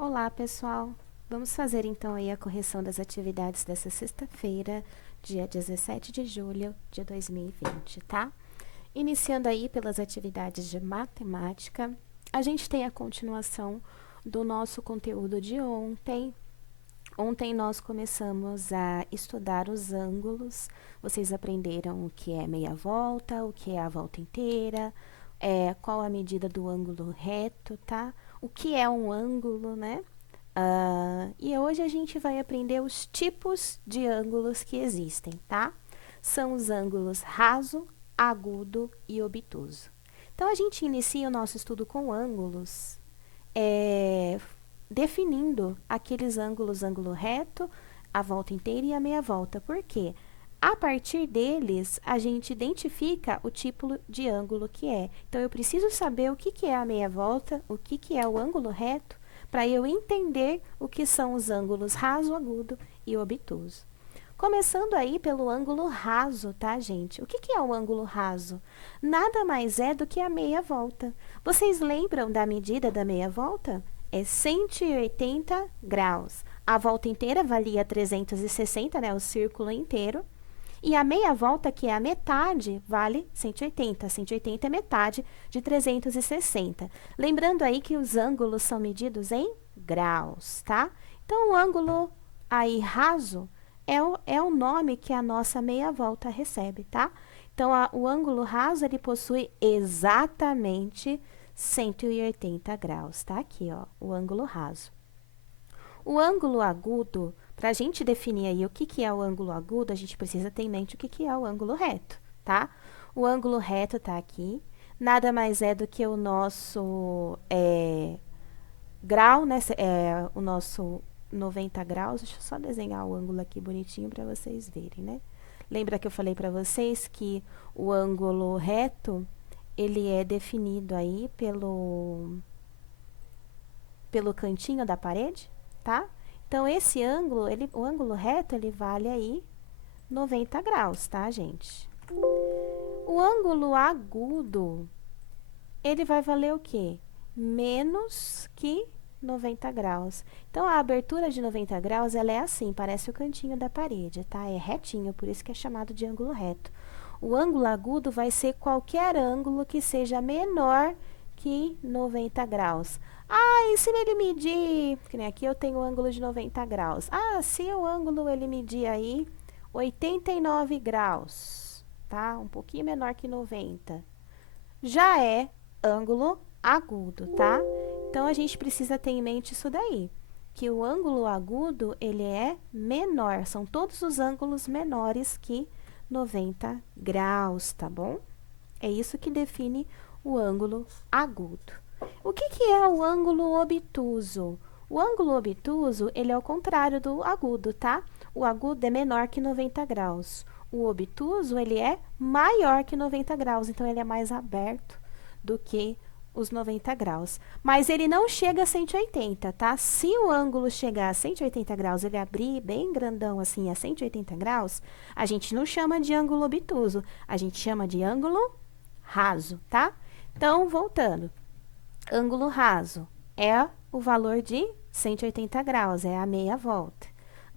Olá, pessoal! Vamos fazer então aí a correção das atividades dessa sexta-feira, dia 17 de julho de 2020, tá? Iniciando aí pelas atividades de matemática, a gente tem a continuação do nosso conteúdo de ontem. Ontem nós começamos a estudar os ângulos. Vocês aprenderam o que é meia volta, o que é a volta inteira, qual a medida do ângulo reto, tá? O que é um ângulo, né? E hoje a gente vai aprender os tipos de ângulos que existem, tá? São os ângulos raso, agudo e obtuso. Então, a gente inicia o nosso estudo com ângulos, definindo aqueles ângulos, ângulo reto, a volta inteira e a meia volta. Por quê? A partir deles, a gente identifica o tipo de ângulo que é. Então, eu preciso saber o que é a meia volta, o que é o ângulo reto, para eu entender o que são os ângulos raso, agudo e obtuso. Começando aí pelo ângulo raso, tá, gente? O que é o ângulo raso? Nada mais é do que a meia volta. Vocês lembram da medida da meia volta? É 180 graus. A volta inteira valia 360, né, o círculo inteiro. E a meia volta, que é a metade, vale 180. 180 é metade de 360. Lembrando aí que os ângulos são medidos em graus, tá? Então, o ângulo aí raso é o nome que a nossa meia volta recebe, tá? Então, o ângulo raso, ele possui exatamente 180 graus, tá? Aqui, ó, o ângulo raso. O ângulo agudo, para a gente definir aí o que é o ângulo agudo, a gente precisa ter em mente o que é o ângulo reto, tá? O ângulo reto está aqui, nada mais é do que o nosso grau, né? O nosso 90 graus. Deixa eu só desenhar o ângulo aqui bonitinho para vocês verem, né? Lembra que eu falei para vocês que o ângulo reto, ele é definido aí pelo cantinho da parede, tá? Então, esse ângulo, o ângulo reto, ele vale aí 90 graus, tá, gente? O ângulo agudo, ele vai valer o quê? Menos que 90 graus. Então, a abertura de 90 graus, ela é assim, parece o cantinho da parede, tá? É retinho, por isso que é chamado de ângulo reto. O ângulo agudo vai ser qualquer ângulo que seja menor que 90 graus. Ah, e se ele medir, que nem aqui eu tenho o ângulo de 90 graus. Ah, se o ângulo ele medir aí 89 graus, tá? Um pouquinho menor que 90. Já é ângulo agudo, tá? Então, a gente precisa ter em mente isso daí, que o ângulo agudo, ele é menor, são todos os ângulos menores que 90 graus, tá bom? É isso que define o ângulo agudo. O que é o ângulo obtuso? O ângulo obtuso, ele é o contrário do agudo, tá? O agudo é menor que 90 graus. O obtuso, ele é maior que 90 graus, então ele é mais aberto do que os 90 graus. Mas ele não chega a 180, tá? Se o ângulo chegar a 180 graus, ele abrir bem grandão assim a 180 graus, a gente não chama de ângulo obtuso, a gente chama de ângulo raso, tá? Então, voltando. Ângulo raso é o valor de 180 graus, é a meia volta.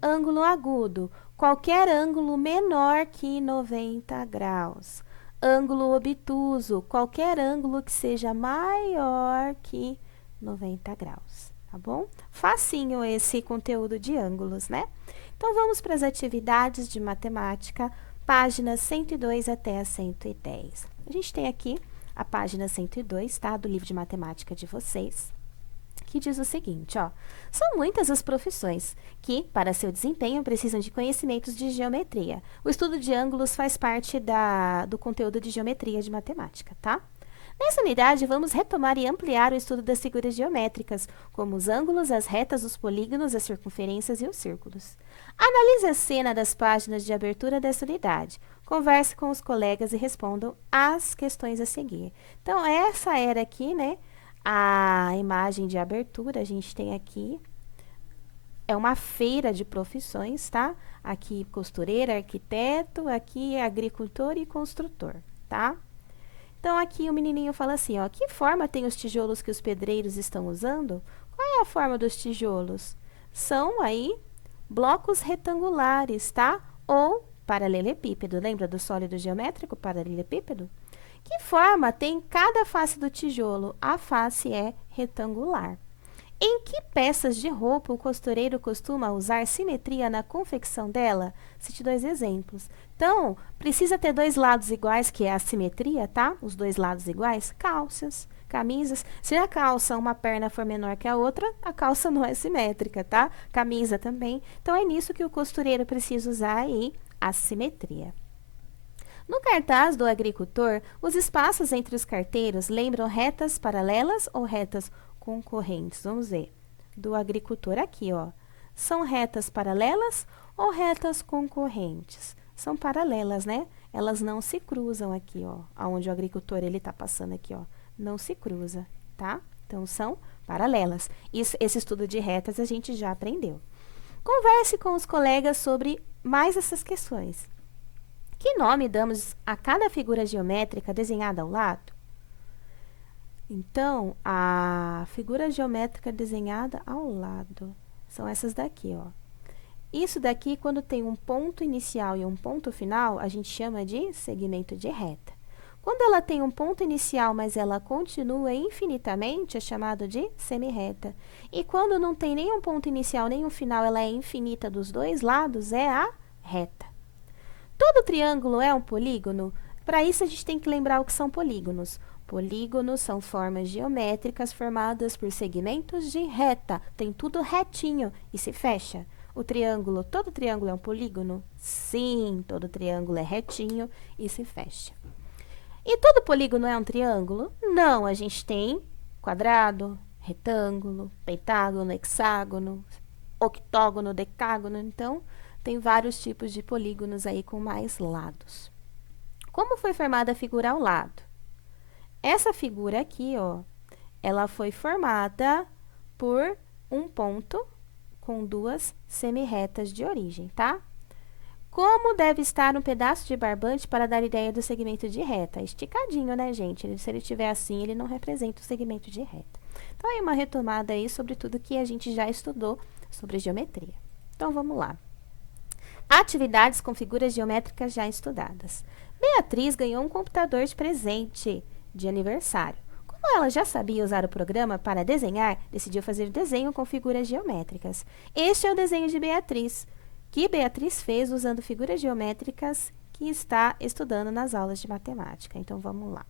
Ângulo agudo, qualquer ângulo menor que 90 graus. Ângulo obtuso, qualquer ângulo que seja maior que 90 graus, tá bom? Facinho esse conteúdo de ângulos, né? Então, vamos para as atividades de matemática, páginas 102 até a 110. A gente tem aqui a página 102, tá? Do livro de matemática de vocês, que diz o seguinte, ó. São muitas as profissões que, para seu desempenho, precisam de conhecimentos de geometria. O estudo de ângulos faz parte do conteúdo de geometria de matemática, tá? Nessa unidade, vamos retomar e ampliar o estudo das figuras geométricas, como os ângulos, as retas, os polígonos, as circunferências e os círculos. Analise a cena das páginas de abertura dessa unidade. Converse com os colegas e respondam as questões a seguir. Então, essa era aqui, né, a imagem de abertura. A gente tem aqui, é uma feira de profissões, tá? Aqui, costureira, arquiteto, aqui agricultor e construtor, tá? Então, aqui o menininho fala assim, ó, que forma tem os tijolos que os pedreiros estão usando? Qual é é a forma dos tijolos? São aí blocos retangulares, tá? Ou paralelepípedo. Lembra do sólido geométrico, paralelepípedo? Que forma tem cada face do tijolo? A face é retangular. Em que peças de roupa o costureiro costuma usar simetria na confecção dela? Cite 2 exemplos. Então, precisa ter 2 lados iguais, que é a simetria, tá? Os 2 lados iguais. Calças, camisas. Se a calça, uma perna for menor que a outra, a calça não é simétrica, tá? Camisa também. Então, é nisso que o costureiro precisa usar aí a simetria. No cartaz do agricultor, os espaços entre os carteiros lembram retas paralelas ou retas concorrentes? Vamos ver. Do agricultor aqui, ó. São retas paralelas ou retas concorrentes? São paralelas, né? Elas não se cruzam aqui, ó. Aonde o agricultor, ele tá passando aqui, ó. Não se cruza, tá? Então, são paralelas. Esse estudo de retas a gente já aprendeu. Converse com os colegas sobre mais essas questões. Que nome damos a cada figura geométrica desenhada ao lado? Então, a figura geométrica desenhada ao lado são essas daqui, ó. Isso daqui, quando tem um ponto inicial e um ponto final, a gente chama de segmento de reta. Quando ela tem um ponto inicial, mas ela continua infinitamente, é chamado de semirreta. E quando não tem nenhum ponto inicial, nem um final, ela é infinita dos 2 lados, é a reta. Todo triângulo é um polígono? Para isso, a gente tem que lembrar o que são polígonos. Polígonos são formas geométricas formadas por segmentos de reta. Tem tudo retinho e se fecha. Todo triângulo é um polígono? Sim, todo triângulo é retinho e se fecha. E todo polígono é um triângulo? Não, a gente tem quadrado, retângulo, pentágono, hexágono, octógono, decágono. Então, tem vários tipos de polígonos aí com mais lados. Como foi formada a figura ao lado? Essa figura aqui, ó, ela foi formada por um ponto com 2 semirretas de origem, tá? Como deve estar um pedaço de barbante para dar ideia do segmento de reta? Esticadinho, né, gente? Se ele estiver assim, ele não representa o segmento de reta. Então, aí uma retomada aí sobre tudo que a gente já estudou sobre geometria. Então, vamos lá. Atividades com figuras geométricas já estudadas. Beatriz ganhou um computador de presente de aniversário. Como ela já sabia usar o programa para desenhar, decidiu fazer desenho com figuras geométricas. Este é o desenho de Beatriz, que Beatriz fez usando figuras geométricas que está estudando nas aulas de matemática. Então, vamos lá.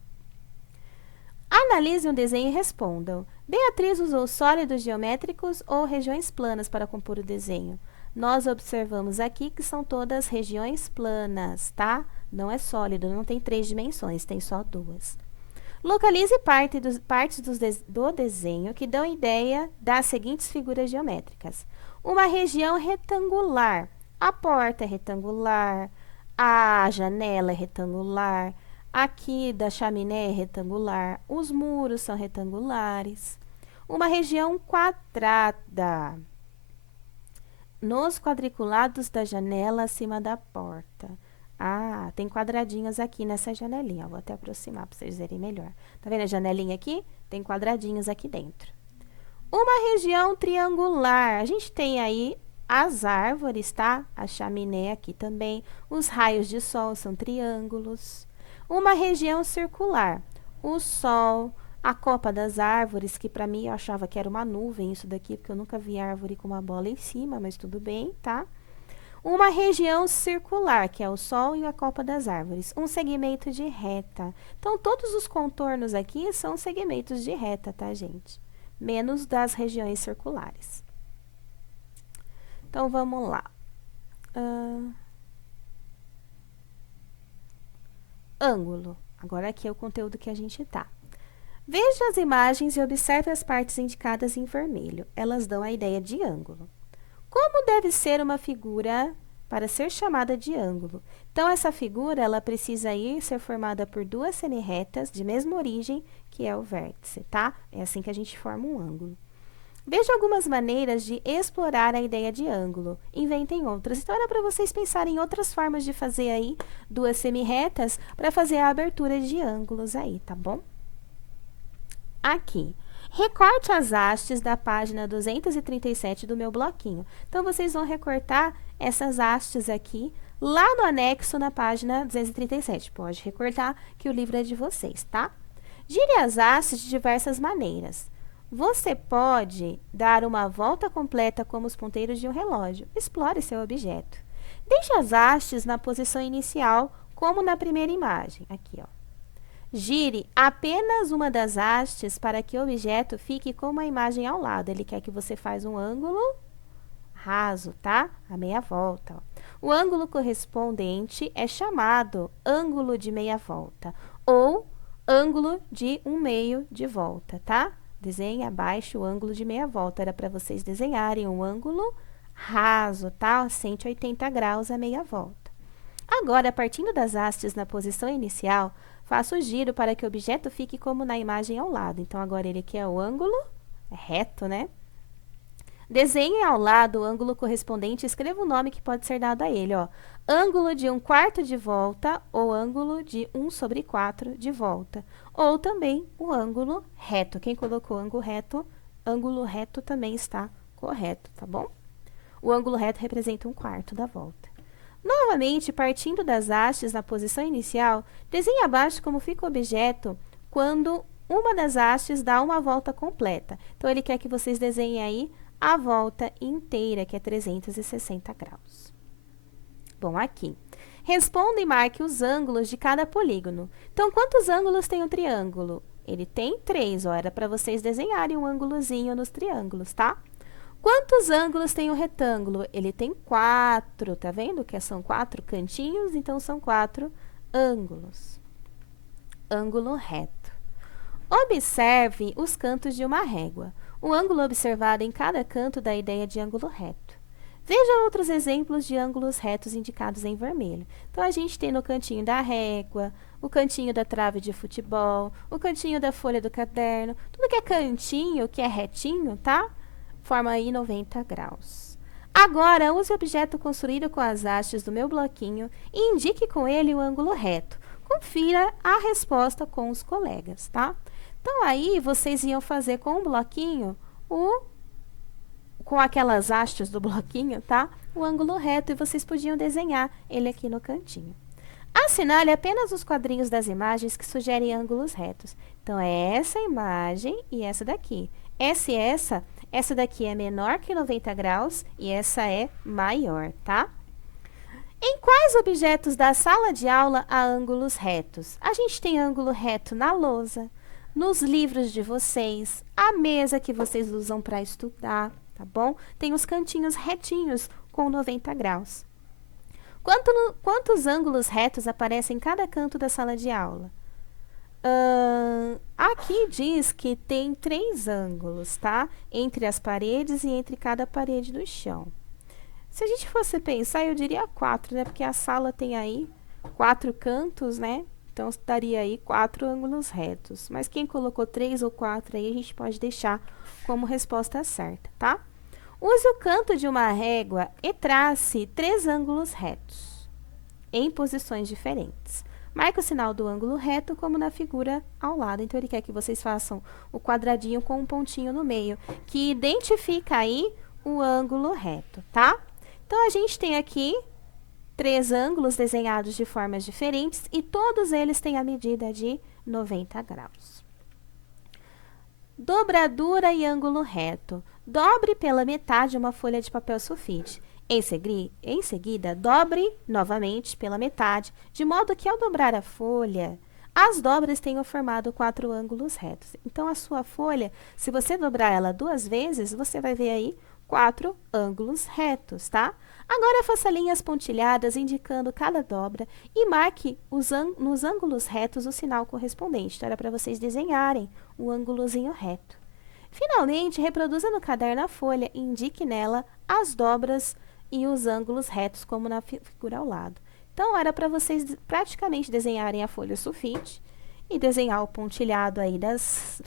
Analise um desenho e respondam. Beatriz usou sólidos geométricos ou regiões planas para compor o desenho? Nós observamos aqui que são todas regiões planas, tá? Não é sólido, não tem 3 dimensões, tem só 2. Localize partes do desenho que dão ideia das seguintes figuras geométricas. Uma região retangular. A porta é retangular, a janela é retangular, aqui da chaminé é retangular, os muros são retangulares. Uma região quadrada. Nos quadriculados da janela acima da porta. Ah, tem quadradinhos aqui nessa janelinha. Vou até aproximar para vocês verem melhor. Tá vendo a janelinha aqui? Tem quadradinhos aqui dentro. Uma região triangular. A gente tem aí as árvores, tá? A chaminé aqui também. Os raios de sol são triângulos. Uma região circular. O sol, a copa das árvores, que para mim eu achava que era uma nuvem isso daqui, porque eu nunca vi árvore com uma bola em cima, mas tudo bem, tá? Uma região circular, que é o sol e a copa das árvores. Um segmento de reta. Então, todos os contornos aqui são segmentos de reta, tá, gente? Menos das regiões circulares. Então, vamos lá. Ângulo. Agora, aqui é o conteúdo que a gente tá. Veja as imagens e observe as partes indicadas em vermelho. Elas dão a ideia de ângulo. Como deve ser uma figura para ser chamada de ângulo? Então, essa figura, ela precisa ser formada por 2 semirretas de mesma origem, que é o vértice, tá? É assim que a gente forma um ângulo. Veja algumas maneiras de explorar a ideia de ângulo. Inventem outras. Então, era para vocês pensarem em outras formas de fazer aí 2 semirretas para fazer a abertura de ângulos aí, tá bom? Aqui. Recorte as hastes da página 237 do meu bloquinho. Então, vocês vão recortar essas hastes aqui, lá no anexo na página 237. Pode recortar que o livro é de vocês, tá? Gire as hastes de diversas maneiras. Você pode dar uma volta completa como os ponteiros de um relógio. Explore seu objeto. Deixe as hastes na posição inicial, como na primeira imagem. Aqui, ó. Gire apenas uma das hastes para que o objeto fique com uma imagem ao lado. Ele quer que você faça um ângulo raso, tá? A meia volta. Ó. O ângulo correspondente é chamado ângulo de meia volta ou ângulo de 1/2 de volta, tá? Desenhe abaixo o ângulo de meia volta. Era para vocês desenharem um ângulo raso, tá? 180 graus a meia volta. Agora, partindo das hastes na posição inicial, faço o giro para que o objeto fique como na imagem ao lado. Então, agora ele quer o ângulo reto, né? Desenhe ao lado o ângulo correspondente e escreva o nome que pode ser dado a ele, ó. Ângulo de 1/4 de volta ou ângulo de 1/4 de volta. Ou também o ângulo reto. Quem colocou ângulo reto também está correto, tá bom? O ângulo reto representa 1/4 da volta. Novamente, partindo das hastes na posição inicial, desenhe abaixo como fica o objeto quando uma das hastes dá uma volta completa. Então, ele quer que vocês desenhem aí a volta inteira, que é 360 graus. Bom, aqui. Responda e marque os ângulos de cada polígono. Então, quantos ângulos tem um triângulo? Ele tem 3, ó. Era para vocês desenharem um ângulozinho nos triângulos, tá? Quantos ângulos tem um retângulo? Ele tem 4, tá vendo? Que são 4 cantinhos, então são 4 ângulos. Ângulo reto. Observe os cantos de uma régua. O ângulo observado em cada canto dá a ideia de ângulo reto. Veja outros exemplos de ângulos retos indicados em vermelho. Então, a gente tem no cantinho da régua, o cantinho da trave de futebol, o cantinho da folha do caderno. Tudo que é cantinho, que é retinho, tá? Forma aí 90 graus. Agora, use o objeto construído com as hastes do meu bloquinho e indique com ele o ângulo reto. Confira a resposta com os colegas, tá? Então, aí, vocês iam fazer com o bloquinho, com aquelas hastes do bloquinho, tá? O ângulo reto, e vocês podiam desenhar ele aqui no cantinho. Assinale apenas os quadrinhos das imagens que sugerem ângulos retos. Então, é essa imagem e essa daqui. Essa daqui é menor que 90 graus e essa é maior, tá? Em quais objetos da sala de aula há ângulos retos? A gente tem ângulo reto na lousa, nos livros de vocês, a mesa que vocês usam para estudar, tá bom? Tem os cantinhos retinhos com 90 graus. Quantos ângulos retos aparecem em cada canto da sala de aula? Aqui diz que tem 3 ângulos, tá? Entre as paredes e entre cada parede do chão. Se a gente fosse pensar, eu diria 4, né? Porque a sala tem aí 4 cantos, né? Então, daria aí 4 ângulos retos. Mas quem colocou 3 ou 4 aí, a gente pode deixar como resposta certa, tá? Use o canto de uma régua e trace 3 ângulos retos em posições diferentes. Marque o sinal do ângulo reto como na figura ao lado. Então, ele quer que vocês façam o quadradinho com um pontinho no meio, que identifica aí o ângulo reto, tá? Então, a gente tem aqui 3 ângulos desenhados de formas diferentes e todos eles têm a medida de 90 graus. Dobradura e ângulo reto. Dobre pela metade uma folha de papel sulfite. Em seguida, dobre novamente pela metade, de modo que ao dobrar a folha, as dobras tenham formado 4 ângulos retos. Então, a sua folha, se você dobrar ela 2 vezes, você vai ver aí 4 ângulos retos, tá? Agora, faça linhas pontilhadas indicando cada dobra e marque nos ângulos retos o sinal correspondente. Então, era para vocês desenharem o ângulozinho reto. Finalmente, reproduza no caderno a folha e indique nela as dobras e os ângulos retos, como na figura ao lado. Então, era para vocês praticamente desenharem a folha sulfite e desenhar o pontilhado aí das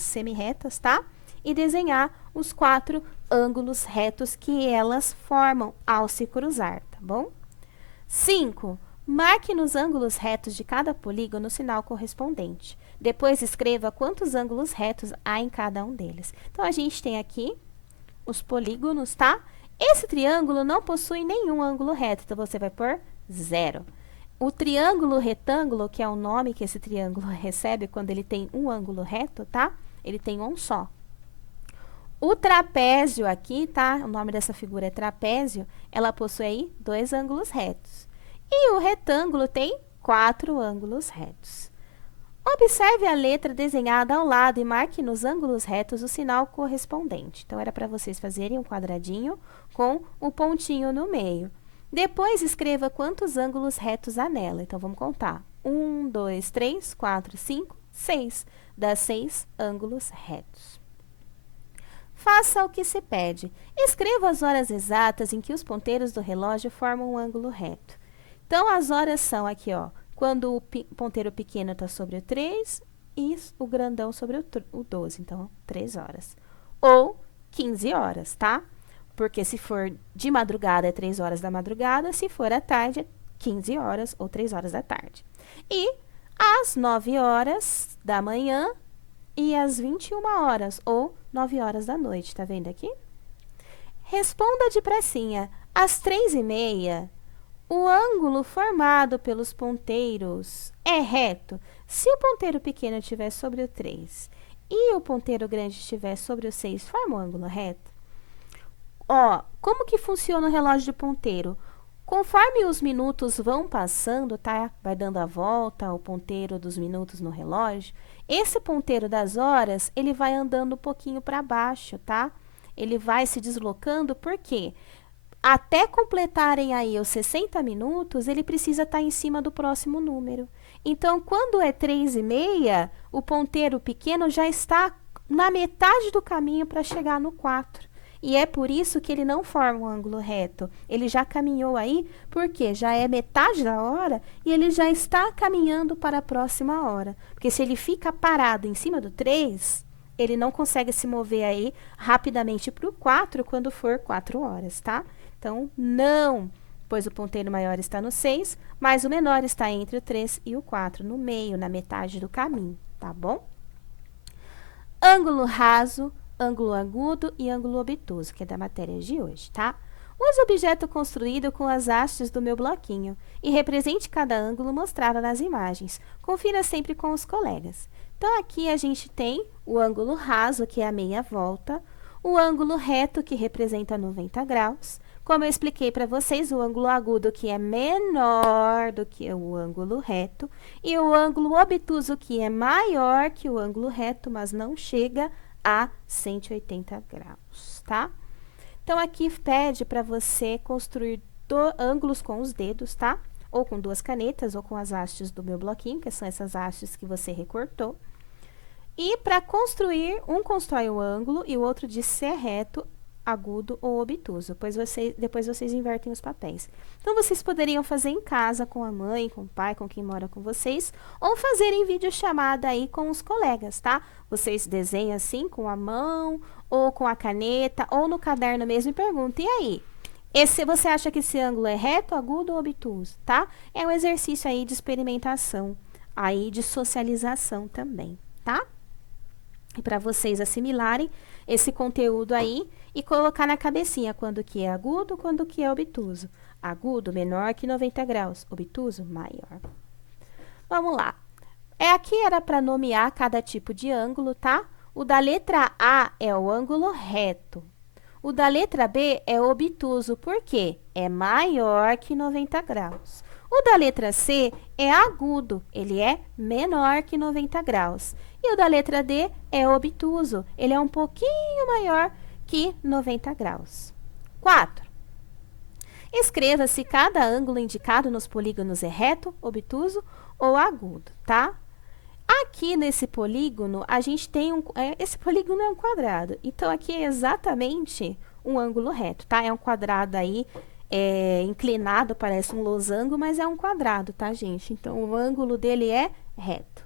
semi-retas, tá? E desenhar os 4 ângulos retos que elas formam ao se cruzar, tá bom? 5. Marque nos ângulos retos de cada polígono o sinal correspondente. Depois escreva quantos ângulos retos há em cada um deles. Então, a gente tem aqui os polígonos, tá? Esse triângulo não possui nenhum ângulo reto, então você vai pôr 0. O triângulo retângulo, que é o nome que esse triângulo recebe quando ele tem um ângulo reto, tá? Ele tem um só. O trapézio aqui, tá? O nome dessa figura é trapézio, ela possui aí 2 ângulos retos. E o retângulo tem 4 ângulos retos. Observe a letra desenhada ao lado e marque nos ângulos retos o sinal correspondente. Então, era para vocês fazerem um quadradinho com o pontinho no meio. Depois, escreva quantos ângulos retos há nela. Então, vamos contar. 1, 2, 3, 4, 5, 6. Dá 6 ângulos retos. Faça o que se pede. Escreva as horas exatas em que os ponteiros do relógio formam um ângulo reto. Então, as horas são aqui, ó. Quando o ponteiro pequeno está sobre o 3 e o grandão sobre o 12. Então, 3 horas. Ou 15 horas, tá? Porque se for de madrugada, é 3 horas da madrugada. Se for à tarde, é 15 horas ou 3 horas da tarde. E às 9 horas da manhã e às 21 horas ou 9 horas da noite. Tá vendo aqui? Responda depressinha. Às 3h30... o ângulo formado pelos ponteiros é reto se o ponteiro pequeno estiver sobre o 3 e o ponteiro grande estiver sobre o 6, forma um ângulo reto? Ó, como que funciona o relógio de ponteiro? Conforme os minutos vão passando, tá? Vai dando a volta o ponteiro dos minutos no relógio. Esse ponteiro das horas, ele vai andando um pouquinho para baixo, tá? Ele vai se deslocando, por quê? Até completarem aí os 60 minutos, ele precisa estar em cima do próximo número. Então, quando é 3h30, o ponteiro pequeno já está na metade do caminho para chegar no 4. E é por isso que ele não forma um ângulo reto. Ele já caminhou aí, porque já é metade da hora e ele já está caminhando para a próxima hora. Porque se ele fica parado em cima do 3, ele não consegue se mover aí rapidamente para o 4 quando for 4 horas, tá? Então, não, pois o ponteiro maior está no 6, mas o menor está entre o 3 e o 4, no meio, na metade do caminho, tá bom? Ângulo raso, ângulo agudo e ângulo obtuso, que é da matéria de hoje, tá? Use o objeto construído com as hastes do meu bloquinho e represente cada ângulo mostrado nas imagens. Confira sempre com os colegas. Então, aqui a gente tem o ângulo raso, que é a meia volta, o ângulo reto, que representa 90 graus. Como eu expliquei para vocês, o ângulo agudo, que é menor do que o ângulo reto, e o ângulo obtuso, que é maior que o ângulo reto, mas não chega a 180 graus, tá? Então, aqui pede para você construir ângulos com os dedos, tá? Ou com 2 canetas, ou com as hastes do meu bloquinho, que são essas hastes que você recortou. E para construir, um constrói o ângulo e o outro diz se é reto, agudo ou obtuso, pois depois vocês invertem os papéis. Então, vocês poderiam fazer em casa com a mãe, com o pai, com quem mora com vocês, ou fazer em videochamada aí com os colegas, tá? Vocês desenham assim com a mão, ou com a caneta, ou no caderno mesmo e perguntam, e aí? Você acha que esse ângulo é reto, agudo ou obtuso, tá? É um exercício aí de experimentação, aí de socialização também, tá? E para vocês assimilarem esse conteúdo aí e colocar na cabecinha quando que é agudo, quando que é obtuso. Agudo, menor que 90 graus. Obtuso, maior. Vamos lá. Aqui era para nomear cada tipo de ângulo, tá? O da letra A é o ângulo reto. O da letra B é obtuso, por quê? É maior que 90 graus. O da letra C é agudo, ele é menor que 90 graus. E o da letra D é obtuso, ele é um pouquinho maior que 90 graus. 4. Escreva se cada ângulo indicado nos polígonos é reto, obtuso ou agudo, tá? Aqui nesse polígono, a gente tem esse polígono é um quadrado. Então, aqui é exatamente um ângulo reto, tá? É um quadrado aí, inclinado, parece um losango, mas é um quadrado, tá, gente? Então, o ângulo dele é reto.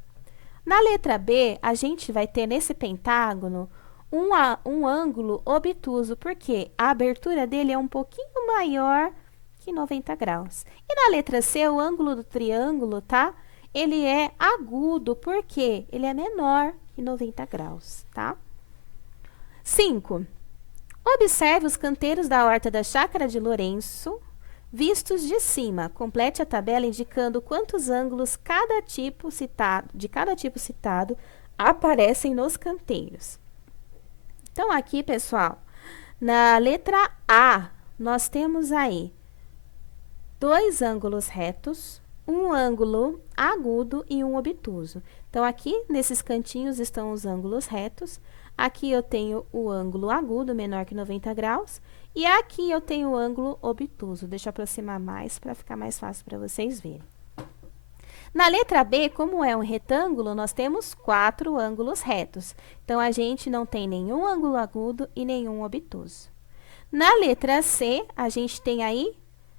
Na letra B, a gente vai ter nesse pentágono um ângulo obtuso, porque a abertura dele é um pouquinho maior que 90 graus. E na letra C, o ângulo do triângulo, tá? ele é agudo, porque ele é menor que 90 graus, tá? 5. Observe os canteiros da horta da chácara de Lourenço, vistos de cima. Complete a tabela indicando quantos ângulos de cada tipo citado aparecem nos canteiros. Então, aqui, pessoal, na letra A, nós temos aí 2 ângulos retos, um ângulo agudo e um obtuso. Então, aqui, nesses cantinhos, estão os ângulos retos. Aqui eu tenho o ângulo agudo, menor que 90 graus. E aqui eu tenho o ângulo obtuso. Deixa eu aproximar mais para ficar mais fácil para vocês verem. Na letra B, como é um retângulo, nós temos 4 ângulos retos. Então, a gente não tem nenhum ângulo agudo e nenhum obtuso. Na letra C, a gente tem aí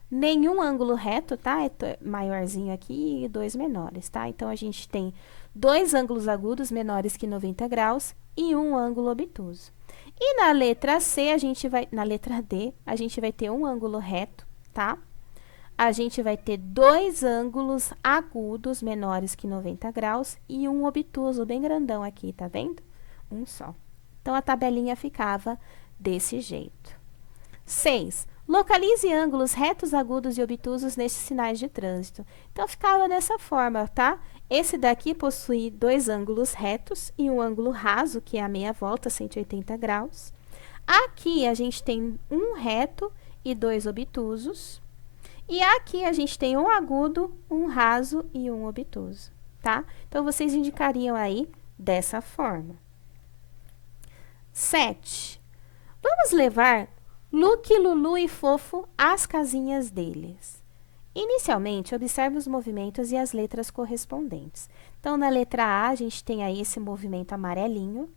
nenhum ângulo reto, tá? É maiorzinho aqui e 2 menores, tá? Então, a gente tem 2 ângulos agudos menores que 90 graus e um ângulo obtuso. E na letra na letra D, a gente vai ter um ângulo reto, tá? A gente vai ter 2 ângulos agudos menores que 90 graus e um obtuso bem grandão aqui, tá vendo? Um só. Então, a tabelinha ficava desse jeito. 6. Localize ângulos retos, agudos e obtusos nestes sinais de trânsito. Então, ficava dessa forma, tá? Esse daqui possui 2 ângulos retos e um ângulo raso, que é a meia volta, 180 graus. Aqui, a gente tem um reto e 2 obtusos. E aqui, a gente tem um agudo, um raso e um obtuso, tá? Então, vocês indicariam aí dessa forma. 7. Vamos levar Luke, Lulu e Fofo às casinhas deles. Inicialmente, observe os movimentos e as letras correspondentes. Então, na letra A, a gente tem aí esse movimento amarelinho.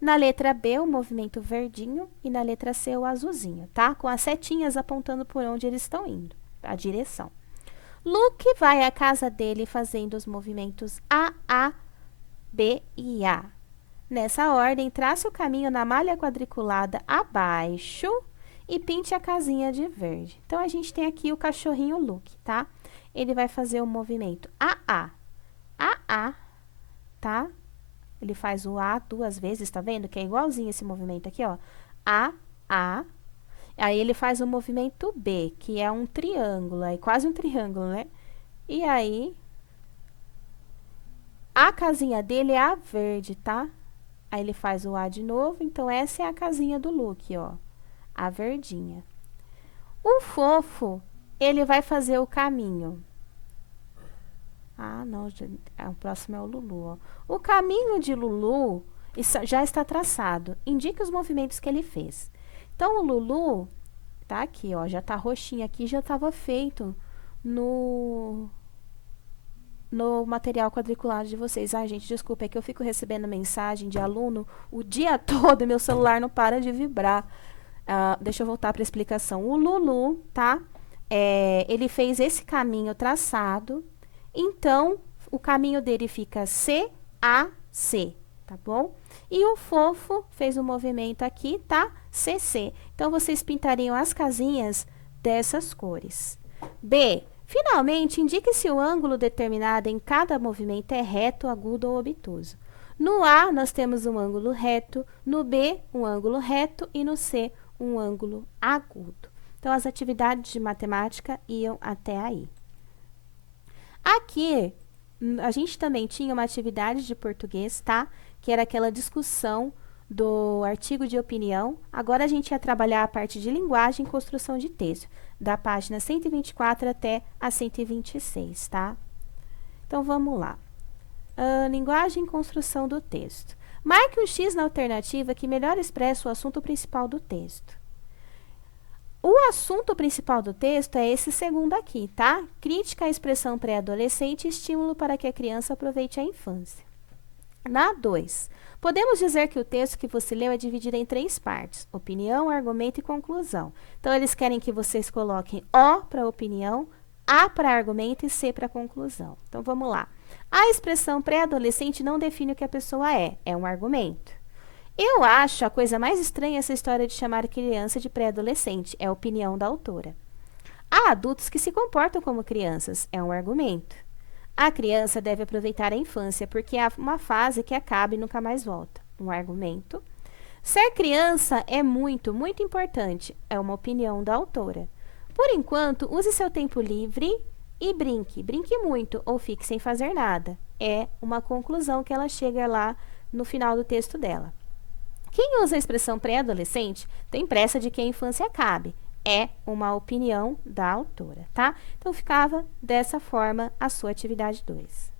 Na letra B, o movimento verdinho. E na letra C, o azulzinho, tá? Com as setinhas apontando por onde eles estão indo, a direção. Luke vai à casa dele fazendo os movimentos A, B e A. Nessa ordem, trace o caminho na malha quadriculada abaixo e pinte a casinha de verde. Então, a gente tem aqui o cachorrinho Luke, tá? Ele vai fazer o movimento A, tá? Ele faz o A 2 vezes, tá vendo? Que é igualzinho esse movimento aqui, ó. A. Aí, ele faz o movimento B, que é um triângulo, aí quase um triângulo, né? E aí, a casinha dele é a verde, tá? Aí, ele faz o A de novo, então, essa é a casinha do Luke, ó. A verdinha. O Fofo, ele vai fazer o caminho. Ah, não, o próximo é o Lulu, ó. O caminho de Lulu já está traçado. Indique os movimentos que ele fez. Então, o Lulu tá aqui, ó, já tá roxinho aqui, já estava feito no material quadriculado de vocês. Ai, gente, desculpa, é que eu fico recebendo mensagem de aluno o dia todo e meu celular não para de vibrar. Deixa eu voltar para a explicação. O Lulu, tá? Ele fez esse caminho traçado. Então, o caminho dele fica C, A, C, tá bom? E o Fofo fez o movimento aqui, tá? C, C. Então, vocês pintariam as casinhas dessas cores. B. Finalmente, indique se o ângulo determinado em cada movimento é reto, agudo ou obtuso. No A, nós temos um ângulo reto. No B, um ângulo reto. E no C, um ângulo agudo. Então, as atividades de matemática iam até aí. Aqui, a gente também tinha uma atividade de português, tá? Que era aquela discussão do artigo de opinião. Agora, a gente ia trabalhar a parte de linguagem e construção de texto, da página 124 até a 126, tá? Então, vamos lá. Linguagem e construção do texto. Marque um X na alternativa que melhor expressa o assunto principal do texto. O assunto principal do texto é esse segundo aqui, tá? Crítica à expressão pré-adolescente e estímulo para que a criança aproveite a infância. Na 2, podemos dizer que o texto que você leu é dividido em 3 partes: opinião, argumento e conclusão. Então, eles querem que vocês coloquem O para opinião, A para argumento e C para conclusão. Então, vamos lá. A expressão pré-adolescente não define o que a pessoa é um argumento. Eu acho a coisa mais estranha essa história de chamar criança de pré-adolescente, é a opinião da autora. Há adultos que se comportam como crianças, é um argumento. A criança deve aproveitar a infância, porque é uma fase que acaba e nunca mais volta. Um argumento. Ser criança é muito, muito importante. É uma opinião da autora. Por enquanto, use seu tempo livre e brinque. Brinque muito ou fique sem fazer nada. É uma conclusão que ela chega lá no final do texto dela. Quem usa a expressão pré-adolescente tem pressa de que a infância acabe. É uma opinião da autora, tá? Então, ficava dessa forma a sua atividade 2.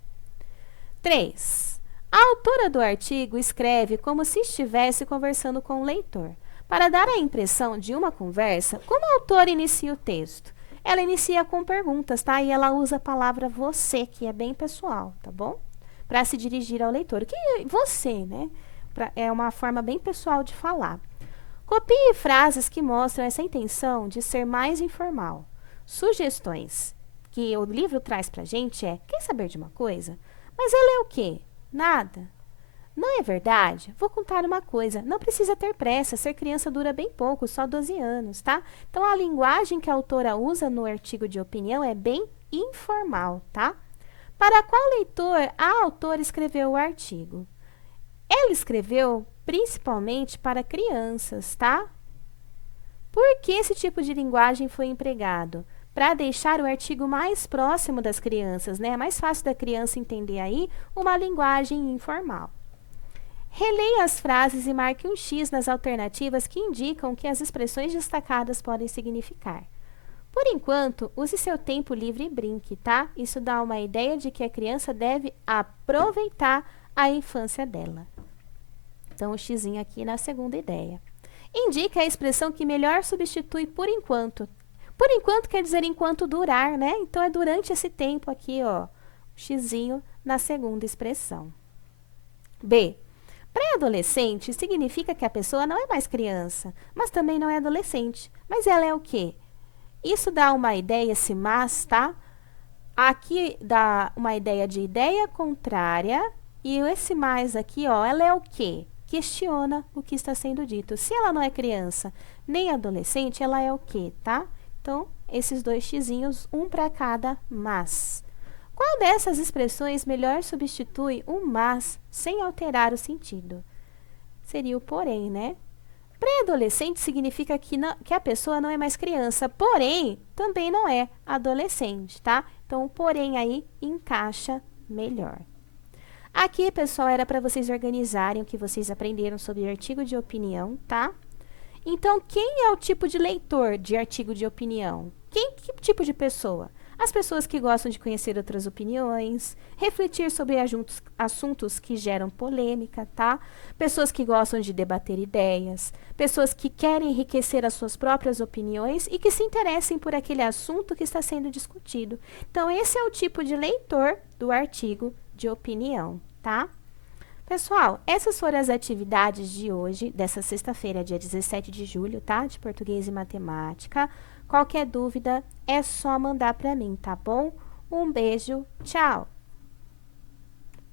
3. A autora do artigo escreve como se estivesse conversando com o leitor. Para dar a impressão de uma conversa, como a autora inicia o texto? Ela inicia com perguntas, tá? E ela usa a palavra você, que é bem pessoal, tá bom? Para se dirigir ao leitor. O que é você, né? É uma forma bem pessoal de falar. Copie frases que mostram essa intenção de ser mais informal. Sugestões que o livro traz pra gente é: quer saber de uma coisa? Mas ela é o quê? Nada. Não é verdade? Vou contar uma coisa. Não precisa ter pressa, ser criança dura bem pouco, só 12 anos, tá? Então, a linguagem que a autora usa no artigo de opinião é bem informal, tá? Para qual leitor a autora escreveu o artigo? Ela escreveu principalmente para crianças, tá? Por que esse tipo de linguagem foi empregado? Para deixar o artigo mais próximo das crianças, né? É mais fácil da criança entender aí uma linguagem informal. Releia as frases e marque um X nas alternativas que indicam o que as expressões destacadas podem significar. Por enquanto, use seu tempo livre e brinque, tá? Isso dá uma ideia de que a criança deve aproveitar a infância dela. Então, o xizinho aqui na segunda ideia. Indica a expressão que melhor substitui por enquanto. Por enquanto quer dizer enquanto durar, né? Então, é durante esse tempo aqui, ó, o xizinho na segunda expressão. B. Pré-adolescente significa que a pessoa não é mais criança, mas também não é adolescente. Mas ela é o quê? Isso dá uma ideia, esse mas, tá? Aqui dá uma ideia de ideia contrária e esse mais aqui, ó, ela é o quê? Questiona o que está sendo dito. Se ela não é criança nem adolescente, ela é o quê, tá? Então, esses dois xizinhos, um para cada mas. Qual dessas expressões melhor substitui o mas sem alterar o sentido? Seria o porém, né? Pré-adolescente significa que a pessoa não é mais criança, porém, também não é adolescente, tá? Então, o porém aí encaixa melhor. Aqui, pessoal, era para vocês organizarem o que vocês aprenderam sobre o artigo de opinião, tá? Então, quem é o tipo de leitor de artigo de opinião? Que tipo de pessoa? As pessoas que gostam de conhecer outras opiniões, refletir sobre assuntos que geram polêmica, tá? Pessoas que gostam de debater ideias, pessoas que querem enriquecer as suas próprias opiniões e que se interessem por aquele assunto que está sendo discutido. Então, esse é o tipo de leitor do artigo de opinião, tá? Pessoal, essas foram as atividades de hoje, dessa sexta-feira, dia 17 de julho, tá? De português e matemática. Qualquer dúvida, é só mandar para mim, tá bom? Um beijo, tchau!